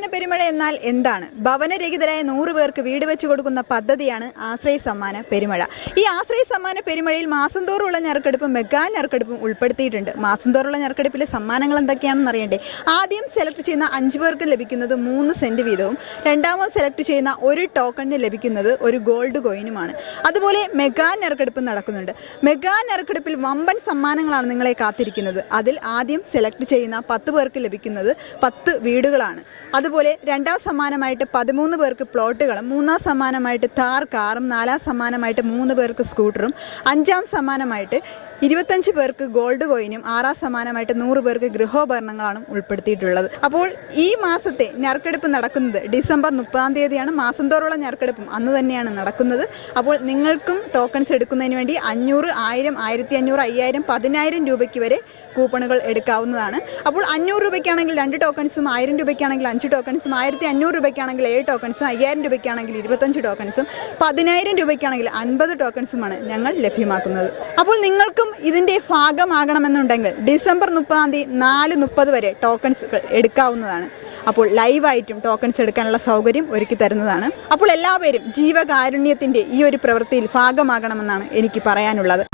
സമ്മാന പെരുമഴ എന്നാൽ എന്താണ്? ഭവനരഹിതരായ നൂറ് പേർക്ക് വീട് വെച്ചു കൊടുക്കുന്ന പദ്ധതിയാണ് ആശ്രയ സമ്മാന പെരുമഴ. ഈ ആശ്രയ സമ്മാന പെരുമഴയിൽ മാസം തോറുമുള്ള ഞെറുക്കെടുപ്പും മെഗാ ഞെറുക്കെടുപ്പും ഉൾപ്പെടുത്തിയിട്ടുണ്ട്. മാസം തോറുള്ള ഞെറുക്കെടുപ്പിലെ സമ്മാനങ്ങൾ എന്തൊക്കെയാണെന്ന് അറിയണ്ടേ? ആദ്യം സെലക്ട് ചെയ്യുന്ന അഞ്ച് പേർക്ക് ലഭിക്കുന്നത് മൂന്ന് സെന്റ് വീതവും രണ്ടാമത് സെലക്ട് ചെയ്യുന്ന ഒരു ടോക്കണിന് ലഭിക്കുന്നത് ഒരു ഗോൾഡ് കോയിനുമാണ്. അതുപോലെ മെഗാ ഞെറുക്കെടുപ്പ് നടക്കുന്നുണ്ട്. മെഗാ ഞെറുക്കെടുപ്പിൽ വമ്പൻ സമ്മാനങ്ങളാണ് നിങ്ങളെ കാത്തിരിക്കുന്നത്. അതിൽ ആദ്യം സെലക്ട് ചെയ്യുന്ന പത്ത് പേർക്ക് ലഭിക്കുന്നത് പത്ത് വീടുകളാണ്. അതുപോലെ രണ്ടാം സമ്മാനമായിട്ട് പതിമൂന്ന് പേർക്ക് പ്ലോട്ടുകളും മൂന്നാം സമ്മാനമായിട്ട് താർ കാറും നാലാം സമ്മാനമായിട്ട് മൂന്ന് പേർക്ക് സ്കൂട്ടറും അഞ്ചാം സമ്മാനമായിട്ട് ഇരുപത്തഞ്ച് പേർക്ക് ഗോൾഡ് കോയിനും ആറാം സമാനമായിട്ട് നൂറ് പേർക്ക് ഗൃഹോപകരണങ്ങളാണ് ഉൾപ്പെടുത്തിയിട്ടുള്ളത്. അപ്പോൾ ഈ മാസത്തെ ഞെറുക്കെടുപ്പ് നടക്കുന്നത് ഡിസംബർ മുപ്പതാം തീയതിയാണ്. മാസം തോറുള്ള ഞെറുക്കെടുപ്പും അന്ന് തന്നെയാണ് നടക്കുന്നത്. അപ്പോൾ നിങ്ങൾക്കും ടോക്കൺസ് എടുക്കുന്നതിന് വേണ്ടി അഞ്ഞൂറ് ആയിരം ആയിരത്തി അഞ്ഞൂറ് അയ്യായിരം പതിനായിരം രൂപയ്ക്ക് വരെ കൂപ്പണുകൾ എടുക്കാവുന്നതാണ്. അപ്പോൾ അഞ്ഞൂറ് രൂപയ്ക്കാണെങ്കിൽ രണ്ട് ടോക്കൺസും ആയിരം രൂപയ്ക്കാണെങ്കിൽ അഞ്ച് ടോക്കൺസും ആയിരത്തി അഞ്ഞൂറ് രൂപയ്ക്കാണെങ്കിൽ ഏഴ് ടോക്കൺസും അയ്യായിരം രൂപയ്ക്കാണെങ്കിൽ ഇരുപത്തഞ്ച് ടോക്കൺസും പതിനായിരം രൂപയ്ക്കാണെങ്കിൽ അൻപത് ടോക്കൺസുമാണ് ഞങ്ങൾ ലഭ്യമാക്കുന്നത്. അപ്പോൾ നിങ്ങൾക്കും ഇതിന്റെ ഭാഗമാകണമെന്നുണ്ടെങ്കിൽ ഡിസംബർ മുപ്പതാം തീയതി നാല് മുപ്പത് വരെ ടോക്കൺസ് എടുക്കാവുന്നതാണ്. അപ്പോൾ ലൈവായിട്ടും ടോക്കൺസ് എടുക്കാനുള്ള സൗകര്യം ഒരുക്കി തരുന്നതാണ്. അപ്പോൾ എല്ലാവരും ജീവകാരുണ്യത്തിന്റെ ഈ ഒരു പ്രവൃത്തിയിൽ ഭാഗമാകണമെന്നാണ് എനിക്ക് പറയാനുള്ളത്.